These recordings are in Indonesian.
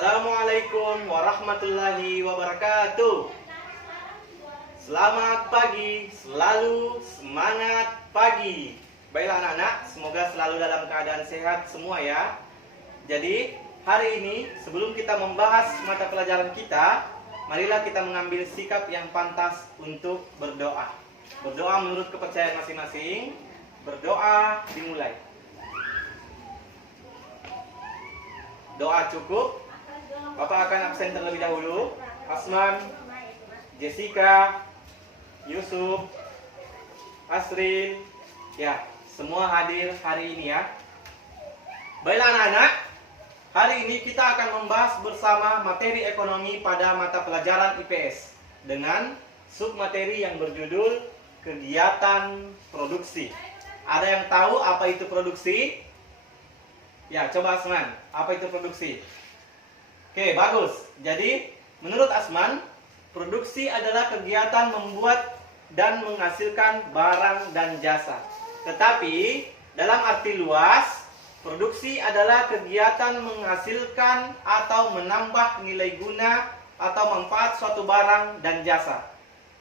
Assalamualaikum warahmatullahi wabarakatuh. Selamat pagi, selalu semangat pagi. Baiklah anak-anak, semoga selalu dalam keadaan sehat semua ya. Jadi hari ini sebelum kita membahas mata pelajaran kita, marilah kita mengambil sikap yang pantas untuk berdoa. Berdoa menurut kepercayaan masing-masing. Berdoa dimulai. Doa cukup. Bapak akan absen terlebih dahulu. Asman, Jessica, Yusuf, Asrin, ya, semua hadir hari ini ya. Baiklah anak-anak, hari ini kita akan membahas bersama materi ekonomi pada mata pelajaran IPS dengan submateri yang berjudul kegiatan produksi. Ada yang tahu apa itu produksi? Ya, coba Asman, apa itu produksi? Oke, bagus. Jadi, menurut Asman, produksi adalah kegiatan membuat dan menghasilkan barang dan jasa. Tetapi, dalam arti luas, produksi adalah kegiatan menghasilkan atau menambah nilai guna atau manfaat suatu barang dan jasa.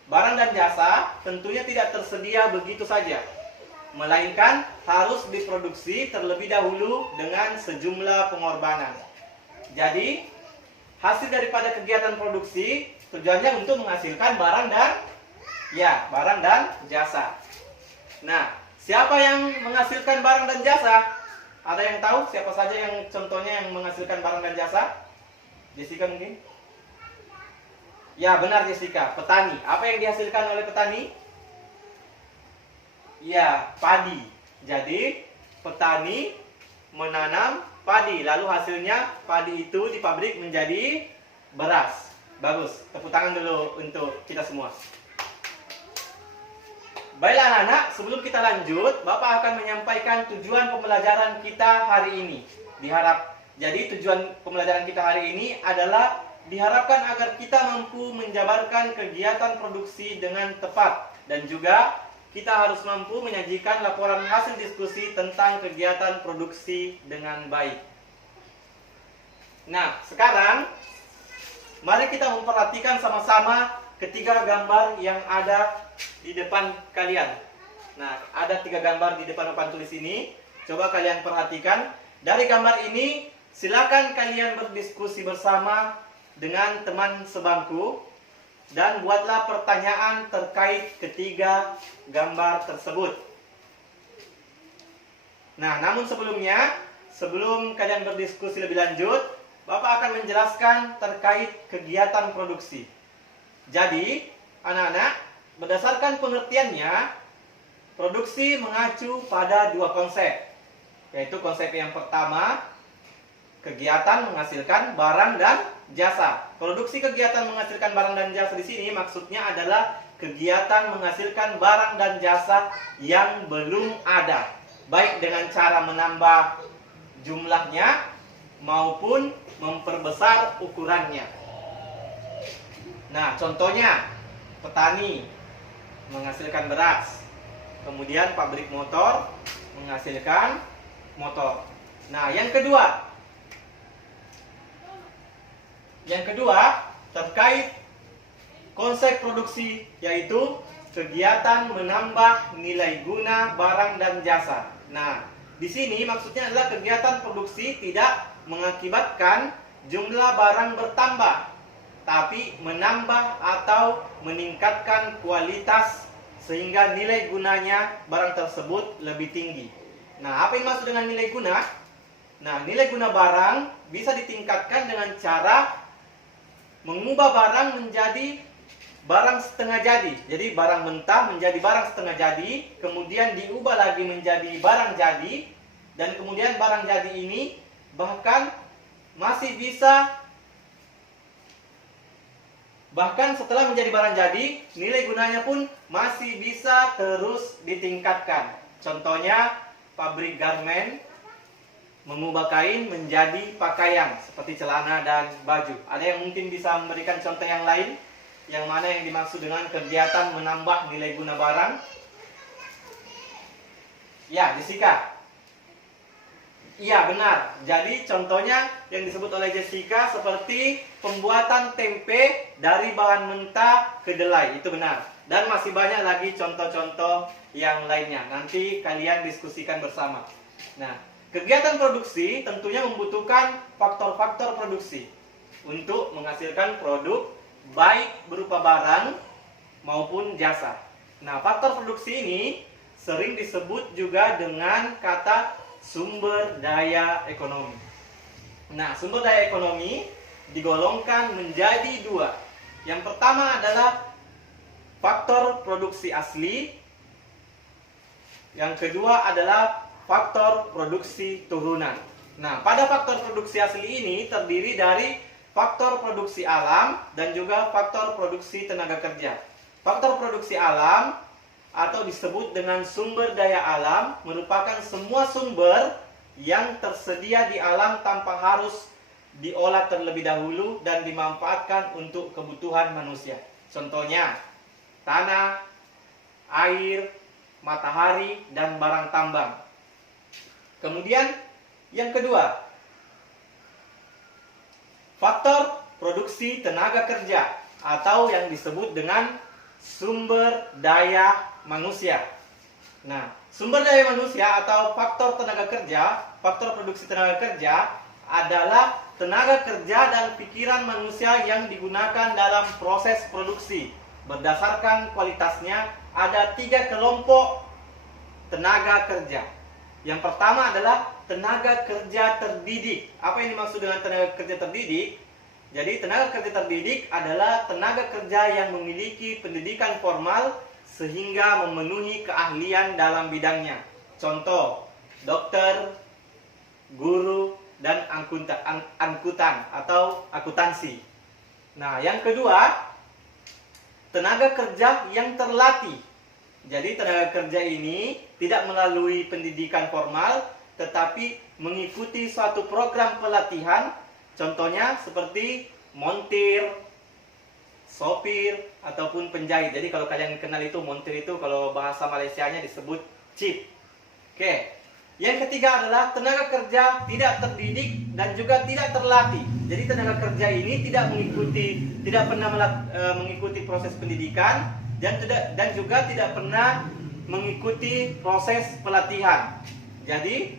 Barang dan jasa tentunya tidak tersedia begitu saja, melainkan harus diproduksi terlebih dahulu dengan sejumlah pengorbanan. Jadi, hasil daripada kegiatan produksi tujuannya untuk menghasilkan barang dan jasa. Nah, siapa yang menghasilkan barang dan jasa? Ada yang tahu siapa saja yang contohnya yang menghasilkan barang dan jasa? Jessica mungkin? Ya, benar Jessica, petani. Apa yang dihasilkan oleh petani? Ya, padi. Jadi, petani menanam padi, lalu hasilnya padi itu di pabrik menjadi beras. Bagus, tepuk tangan dulu untuk kita semua. Baiklah anak-anak, sebelum kita lanjut, Bapak akan menyampaikan tujuan pembelajaran kita hari ini. Jadi tujuan pembelajaran kita hari ini adalah diharapkan agar kita mampu menjabarkan kegiatan produksi dengan tepat dan juga kita harus mampu menyajikan laporan hasil diskusi tentang kegiatan produksi dengan baik. Nah, sekarang mari kita memperhatikan sama-sama ketiga gambar yang ada di depan kalian. Nah, ada 3 gambar di depan papan tulis ini. Coba kalian perhatikan. Dari gambar ini, silakan kalian berdiskusi bersama dengan teman sebangku dan buatlah pertanyaan terkait ketiga gambar tersebut. Nah, namun sebelum kalian berdiskusi lebih lanjut, Bapak akan menjelaskan terkait kegiatan produksi. Jadi, anak-anak, berdasarkan pengertiannya, produksi mengacu pada 2 konsep. Yaitu konsep yang pertama, kegiatan menghasilkan barang dan jasa. Produksi kegiatan menghasilkan barang dan jasa di sini maksudnya adalah kegiatan menghasilkan barang dan jasa yang belum ada, baik dengan cara menambah jumlahnya maupun memperbesar ukurannya. Nah, contohnya petani menghasilkan beras, kemudian pabrik motor menghasilkan motor. Nah, yang kedua terkait konsep produksi, yaitu kegiatan menambah nilai guna barang dan jasa. Nah, di sini maksudnya adalah kegiatan produksi tidak mengakibatkan jumlah barang bertambah, tapi menambah atau meningkatkan kualitas sehingga nilai gunanya barang tersebut lebih tinggi. Nah, apa yang maksud dengan nilai guna? Nah, nilai guna barang bisa ditingkatkan dengan cara mengubah barang menjadi barang setengah jadi. Jadi barang mentah menjadi barang setengah jadi, kemudian diubah lagi menjadi barang jadi, dan kemudian barang jadi ini bahkan setelah menjadi barang jadi, nilai gunanya pun masih bisa terus ditingkatkan. Contohnya pabrik garmen mengubah kain menjadi pakaian seperti celana dan baju. Ada yang mungkin bisa memberikan contoh yang lain? Yang mana yang dimaksud dengan kegiatan menambah nilai guna barang? Ya, Jessica. Iya benar. Jadi contohnya yang disebut oleh Jessica seperti pembuatan tempe dari bahan mentah kedelai. Itu benar. Dan masih banyak lagi contoh-contoh yang lainnya. Nanti kalian diskusikan bersama. Nah, kegiatan produksi tentunya membutuhkan faktor-faktor produksi untuk menghasilkan produk baik berupa barang maupun jasa. Nah, faktor produksi ini sering disebut juga dengan kata sumber daya ekonomi. Nah, sumber daya ekonomi digolongkan menjadi dua. Yang pertama adalah faktor produksi asli. Yang kedua adalah faktor produksi turunan. Nah, pada faktor produksi asli ini terdiri dari faktor produksi alam dan juga faktor produksi tenaga kerja. Faktor produksi alam atau disebut dengan sumber daya alam merupakan semua sumber yang tersedia di alam tanpa harus diolah terlebih dahulu dan dimanfaatkan untuk kebutuhan manusia. Contohnya, tanah, air, matahari, dan barang tambang. Kemudian, yang kedua, faktor produksi tenaga kerja atau yang disebut dengan sumber daya manusia. Nah, sumber daya manusia atau faktor tenaga kerja, faktor produksi tenaga kerja adalah tenaga kerja dan pikiran manusia yang digunakan dalam proses produksi. Berdasarkan kualitasnya, ada 3 kelompok tenaga kerja. Yang pertama adalah tenaga kerja terdidik. Apa yang dimaksud dengan tenaga kerja terdidik? Jadi tenaga kerja terdidik adalah tenaga kerja yang memiliki pendidikan formal sehingga memenuhi keahlian dalam bidangnya. Contoh, dokter, guru, dan angkutan atau akuntansi. Nah, yang kedua, tenaga kerja yang terlatih. Jadi tenaga kerja ini tidak melalui pendidikan formal, tetapi mengikuti suatu program pelatihan. Contohnya seperti montir, sopir, ataupun penjahit. Jadi kalau kalian kenal itu, montir itu kalau bahasa Malaysianya disebut chip. Oke. Yang ketiga adalah tenaga kerja tidak terdidik dan juga tidak terlatih. Jadi tenaga kerja ini tidak pernah mengikuti proses pendidikan dan juga tidak pernah mengikuti proses pelatihan. Jadi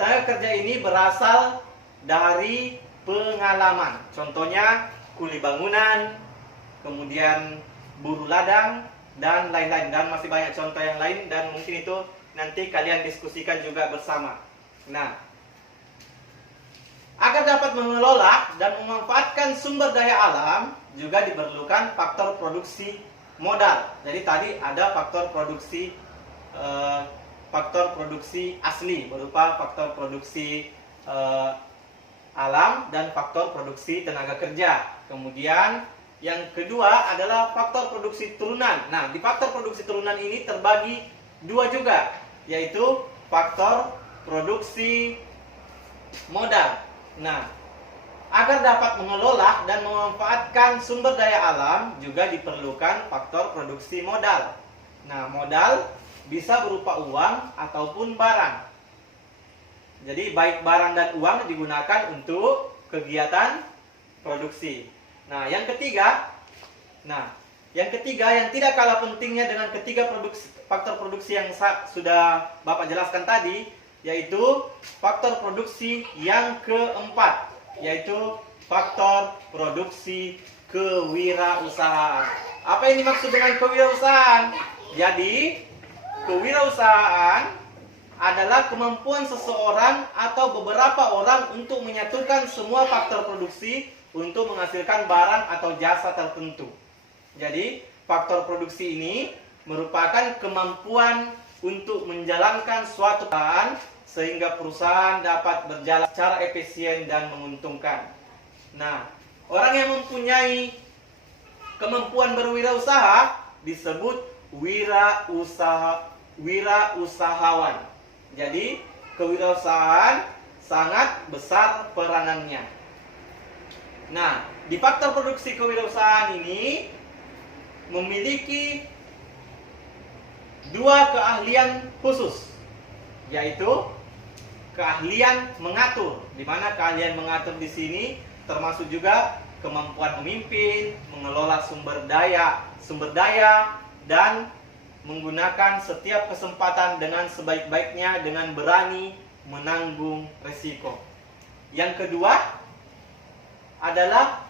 tenaga kerja ini berasal dari pengalaman. Contohnya kuli bangunan, kemudian buruh ladang, dan lain-lain. Dan masih banyak contoh yang lain dan mungkin itu nanti kalian diskusikan juga bersama. Nah, agar dapat mengelola dan memanfaatkan sumber daya alam juga diperlukan faktor produksi modal. Jadi tadi ada faktor produksi asli berupa faktor produksi alam dan faktor produksi tenaga kerja. Kemudian yang kedua adalah faktor produksi turunan. Nah, di faktor produksi turunan ini terbagi dua juga, yaitu faktor produksi modal. Nah, agar dapat mengelola dan memanfaatkan sumber daya alam juga diperlukan faktor produksi modal. Nah, modal bisa berupa uang ataupun barang. Jadi baik barang dan uang digunakan untuk kegiatan produksi. Nah, yang ketiga yang tidak kalah pentingnya dengan ketiga faktor produksi yang sudah Bapak jelaskan tadi, yaitu faktor produksi yang keempat, yaitu faktor produksi kewirausahaan. Apa yang dimaksud dengan kewirausahaan? Jadi, kewirausahaan adalah kemampuan seseorang atau beberapa orang untuk menyatukan semua faktor produksi untuk menghasilkan barang atau jasa tertentu. Jadi, faktor produksi ini merupakan kemampuan untuk menjalankan suatu perusahaan sehingga perusahaan dapat berjalan secara efisien dan menguntungkan. Nah, orang yang mempunyai kemampuan berwirausaha disebut wirausahawan. Jadi, kewirausahaan sangat besar peranannya. Nah, di faktor produksi kewirausahaan ini memiliki dua keahlian khusus, yaitu keahlian mengatur, di mana keahlian mengatur di sini termasuk juga kemampuan memimpin, mengelola sumber daya dan menggunakan setiap kesempatan dengan sebaik-baiknya dengan berani menanggung resiko. Yang kedua adalah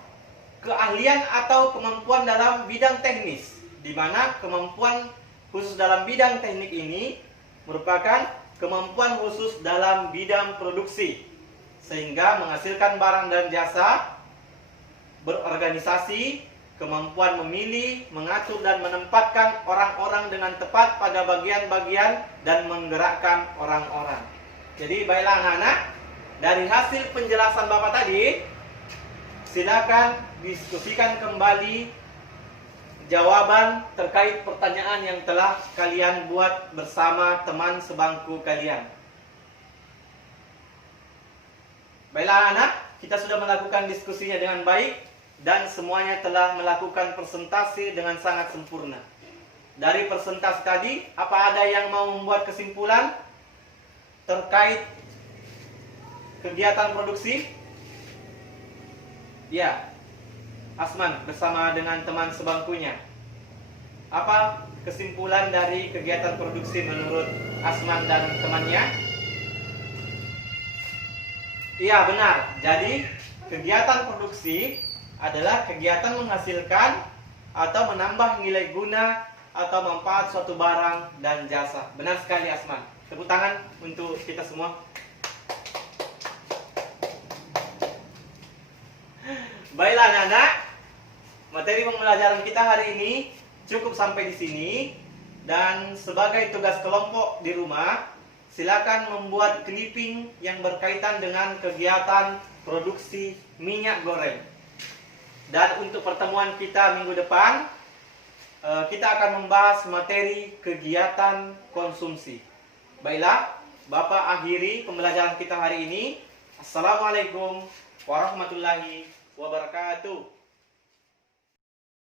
keahlian atau kemampuan dalam bidang teknis, di mana kemampuan khusus dalam bidang teknik ini merupakan kemampuan khusus dalam bidang produksi, sehingga menghasilkan barang dan jasa, berorganisasi, kemampuan memilih, mengatur dan menempatkan orang-orang dengan tepat pada bagian-bagian dan menggerakkan orang-orang. Jadi baiklah anak-anak, dari hasil penjelasan Bapak tadi, silakan diskusikan kembali jawaban terkait pertanyaan yang telah kalian buat bersama teman sebangku kalian. Baiklah anak, kita sudah melakukan diskusinya dengan baik dan semuanya telah melakukan presentasi dengan sangat sempurna. Dari presentasi tadi, apa ada yang mau membuat kesimpulan terkait kegiatan produksi? Ya, Asman bersama dengan teman sebangkunya. Apa kesimpulan dari kegiatan produksi menurut Asman dan temannya? Iya, benar. Jadi, kegiatan produksi adalah kegiatan menghasilkan atau menambah nilai guna atau manfaat suatu barang dan jasa. Benar sekali Asman. Tepuk tangan untuk kita semua. Baiklah anak-anak, materi pembelajaran kita hari ini cukup sampai di sini. Dan sebagai tugas kelompok di rumah, silakan membuat clipping yang berkaitan dengan kegiatan produksi minyak goreng. Dan untuk pertemuan kita minggu depan, kita akan membahas materi kegiatan konsumsi. Baiklah, Bapak akhiri pembelajaran kita hari ini. Assalamualaikum warahmatullahi wabarakatuh.